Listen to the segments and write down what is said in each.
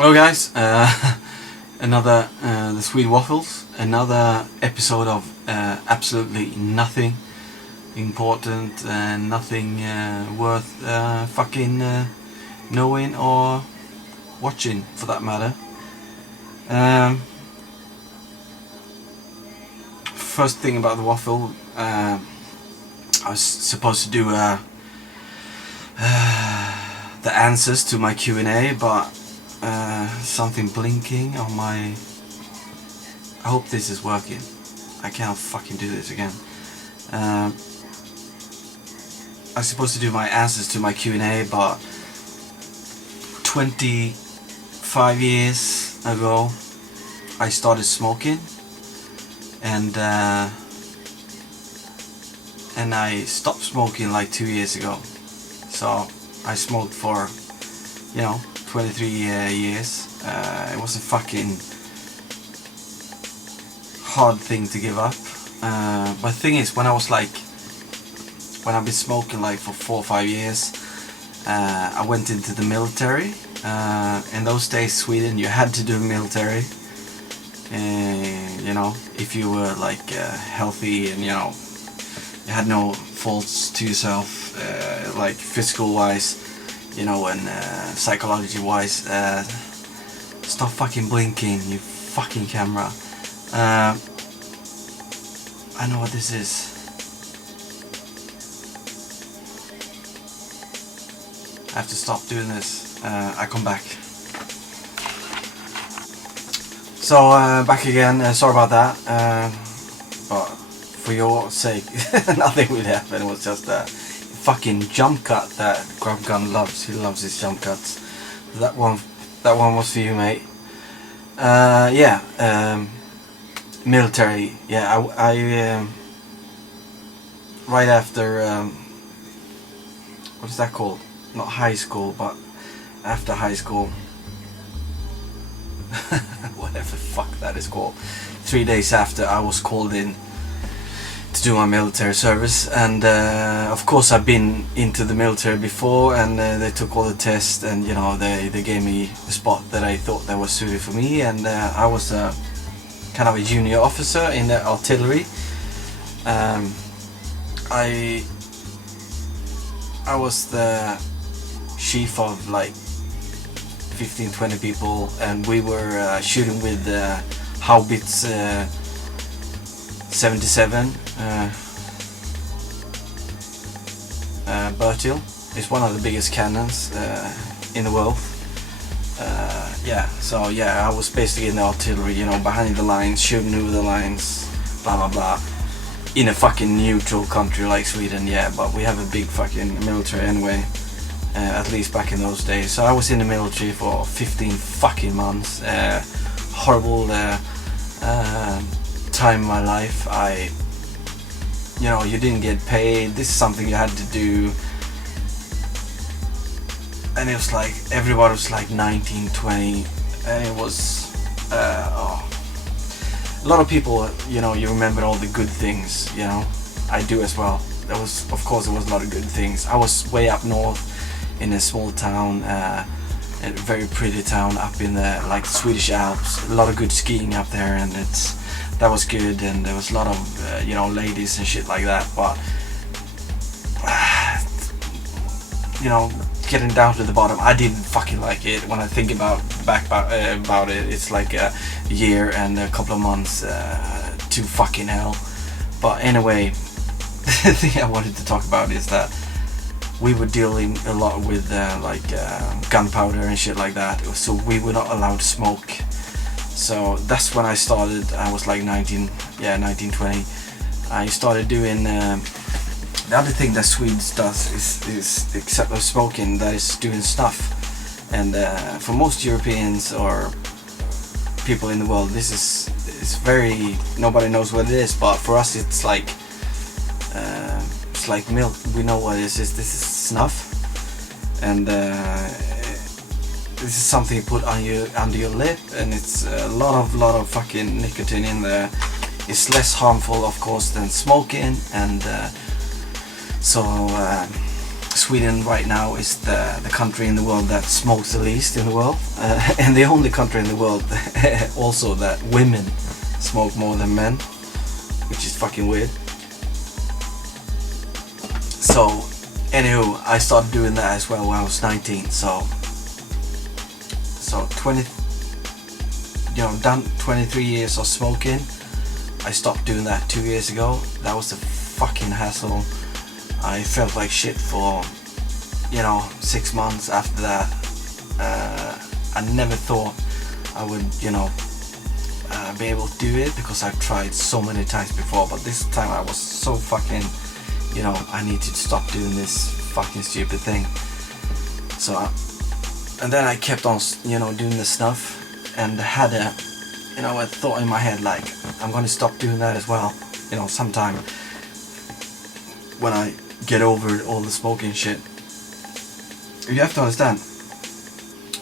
Hello guys, another the Swede Waffles, another episode of absolutely nothing important and nothing worth fucking knowing or watching for that matter. First thing about the waffle, I was supposed to do the answers to my Q&A, but something blinking on my... I hope this is working. I can't fucking do this again. I was supposed to do my answers to my Q&A, but 25 years ago I started smoking, and I stopped smoking like 2 years ago. So I smoked for 23 years. It was a fucking hard thing to give up. But the thing is, when I've been smoking like for 4 or 5 years, I went into the military. In those days, Sweden, you had to do military. If you were like healthy and you had no faults to yourself, like physical wise, and psychology wise. Stop fucking blinking, you fucking camera. I know what this is. I have to stop doing this. I come back. So back again. Sorry about that. But for your sake, nothing will happen. It was just a fucking jump cut that Grub Gun loves. He loves his jump cuts. That one was for you, mate. Military. Yeah, I right after what is that called? Not high school, but after high school. Whatever the fuck that is called. 3 days after, I was called in to do my military service, and of course I've been into the military before, and they took all the tests, and they gave me a spot that I thought that was suited for me, and I was kind of a junior officer in the artillery. I was the chief of like 15-20 people, and we were shooting with Haubitz 77 Bertil. It's one of the biggest cannons in the world. I was basically in the artillery, behind the lines, shooting over the lines, blah blah blah, in a fucking neutral country like Sweden. Yeah, but we have a big fucking military anyway, at least back in those days. So I was in the military for 15 fucking months. Horrible time in my life. You didn't get paid. This is something you had to do, and it was like everybody was like 19, 20, and it was a lot of people. You remember all the good things. I do as well. Of course there was a lot of good things. I was way up north in a small town, a very pretty town up in the like Swedish Alps. A lot of good skiing up there, and that was good, and there was a lot of ladies and shit like that. But getting down to the bottom, I didn't fucking like it. When I think about it, it's like a year and a couple of months to fucking hell. But anyway, the thing I wanted to talk about is that we were dealing a lot with gunpowder and shit like that, so we were not allowed to smoke. So that's when I started. I was like 19, 20. I started doing the other thing that Swedes does is except of smoking, that is doing stuff. And for most Europeans or people in the world, it's very, nobody knows what it is, but for us it's like milk. We know what it is. This is snuff, and this is something you put on under your lip, and it's a lot of fucking nicotine in there. It's less harmful, of course, than smoking, and so Sweden right now is the country in the world that smokes the least in the world, and the only country in the world also that women smoke more than men, which is fucking weird. So anywho, I started doing that as well when I was 19. So 20, done 23 years of smoking. I stopped doing that 2 years ago. That was a fucking hassle. I felt like shit for 6 months after that. I never thought I would be able to do it, because I've tried so many times before, but this time I was so fucking I need to stop doing this fucking stupid thing. So and then I kept on doing the snuff, and had a a thought in my head like, I'm gonna stop doing that as well, sometime when I get over all the smoking shit. You have to understand,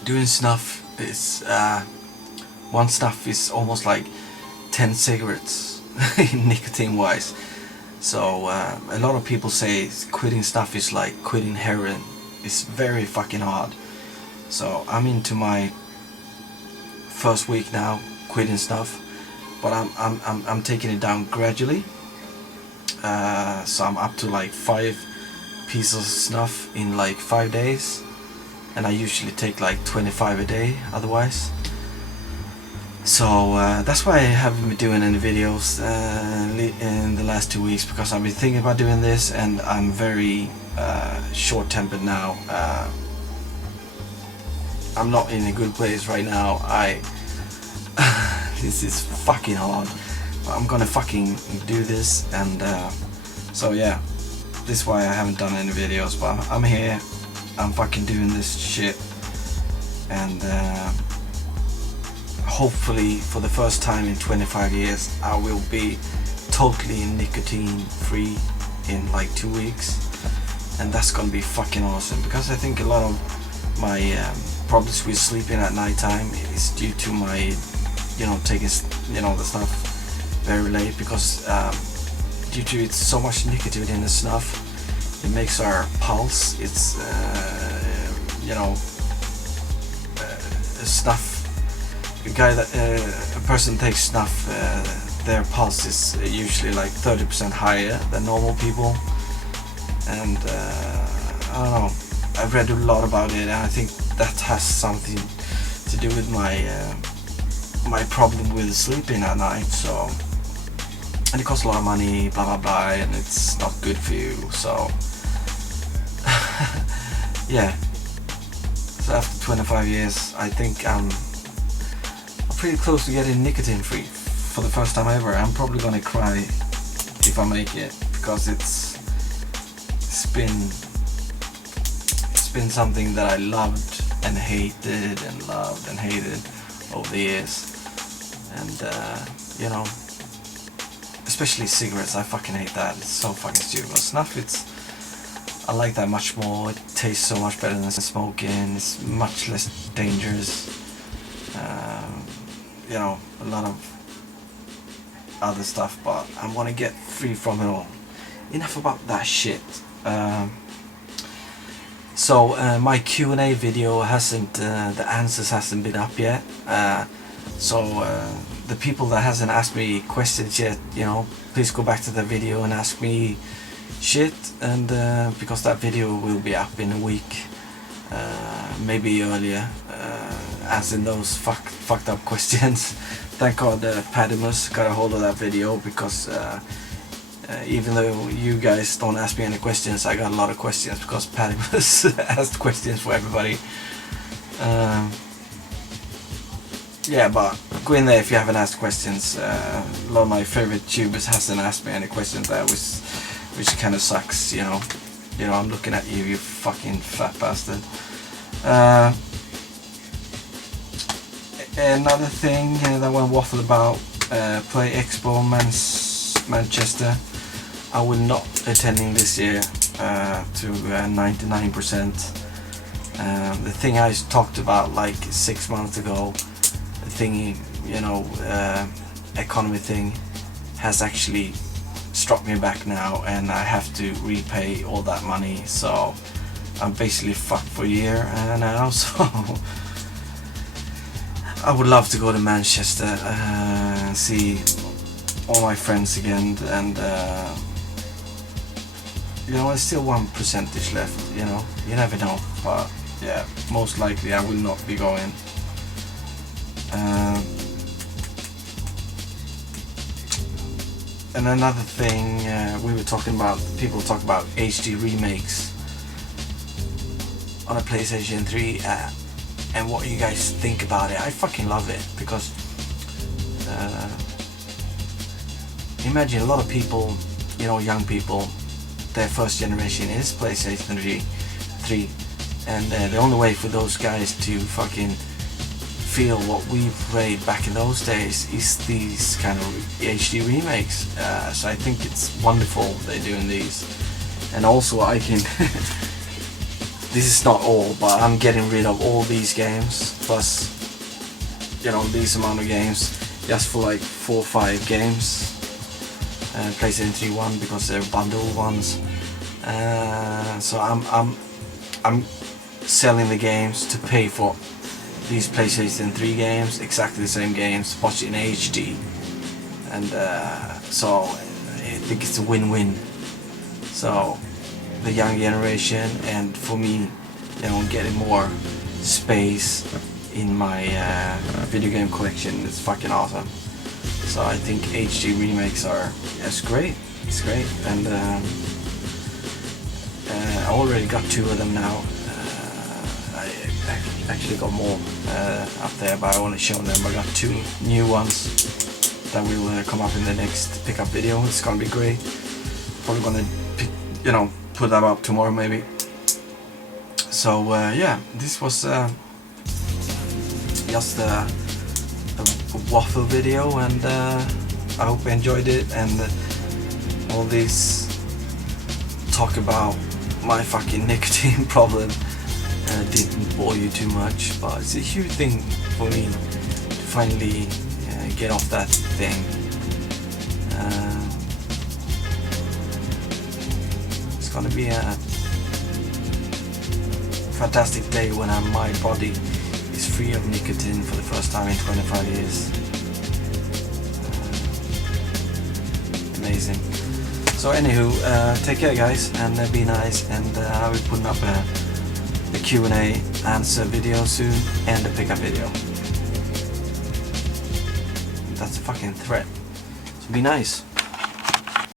doing snuff is one snuff is almost like 10 cigarettes nicotine wise. So a lot of people say quitting snuff is like quitting heroin. It's very fucking hard. So I'm into my first week now quitting snuff, but I'm taking it down gradually. So I'm up to like 5 pieces of snuff in like 5 days, and I usually take like 25 a day otherwise. So that's why I haven't been doing any videos in the last 2 weeks, because I've been thinking about doing this, and I'm very short-tempered now. I'm not in a good place right now. This is fucking hard, but I'm gonna fucking do this, and so yeah, this is why I haven't done any videos, but I'm here, I'm fucking doing this shit, and hopefully for the first time in 25 years I will be totally nicotine free in like 2 weeks, and that's gonna be fucking awesome, because I think a lot of my problems with sleeping at night time is due to my taking the snuff very late, because due to it's so much nicotine in the snuff, it makes our pulse, it's snuff, a person takes snuff, their pulse is usually like 30% higher than normal people, and I don't know, I've read a lot about it, and I think that has something to do with my problem with sleeping at night. So, and it costs a lot of money, blah blah blah, and it's not good for you. So yeah, so after 25 years I think I'm pretty close to getting nicotine free for the first time ever. I'm probably gonna cry if I make it, because it's been something that I loved and hated and loved and hated over the years, and especially cigarettes, I fucking hate that. It's so fucking stupid. But snuff, I like that much more. It tastes so much better than smoking. It's much less dangerous. A lot of other stuff, but I want to get free from it all. Enough about that shit. So my Q&A video hasn't, the answers hasn't been up yet. So the people that hasn't asked me questions yet, please go back to the video and ask me shit, and because that video will be up in a week, maybe earlier, answering those fucked up questions. Thank God Padimus got a hold of that video, because even though you guys don't ask me any questions, I got a lot of questions, because Padimus asked questions for everybody. Yeah, but go in there if you haven't asked questions. A lot of my favorite tubers hasn't asked me any questions there, which kind of sucks, I'm looking at you, you fucking fat bastard. Another thing that I want to waffle about, play Expo Manchester. I will not attending this year to 99%. The thing I talked about like 6 months ago, the thingy, economy thing, has actually struck me back now, and I have to repay all that money. So I'm basically fucked for a year now, so I would love to go to Manchester, see all my friends again, and you know, there's still 1% left, you know, you never know, but yeah, most likely I will not be going. And another thing, we were talking about, people talk about HD remakes on a PlayStation 3, and what you guys think about it. I fucking love it, because imagine a lot of people, you know, young people, their first generation is PlayStation 3, and the only way for those guys to fucking feel what we played back in those days is these kind of HD remakes. So I think it's wonderful they're doing these, and also I can this is not all, but I'm getting rid of all these games plus, you know, these amount of games just for like 4 or 5 games. PlayStation 3 one, because they're bundled ones. So I'm selling the games to pay for these PlayStation 3 games, exactly the same games, watch it in HD, and so I think it's a win-win. So the young generation, and for me, you know, getting more space in my video game collection is fucking awesome. So I think HD remakes are, it's great, and I already got 2 of them now. I actually got more up there, but I only shown them. I got 2 new ones that will come up in the next pickup video. It's gonna be great. Probably gonna you know, put that up tomorrow maybe. So yeah, this was just a waffle video, and I hope you enjoyed it, and all this talk about my fucking nicotine problem didn't bore you too much, but it's a huge thing for me to finally get off that thing. It's gonna be a fantastic day when my body is free of nicotine for the first time in 25 years. Amazing. So anywho, take care guys, and be nice, and I will put up a Q&A answer video soon, and a pickup video. That's a fucking threat. So be nice.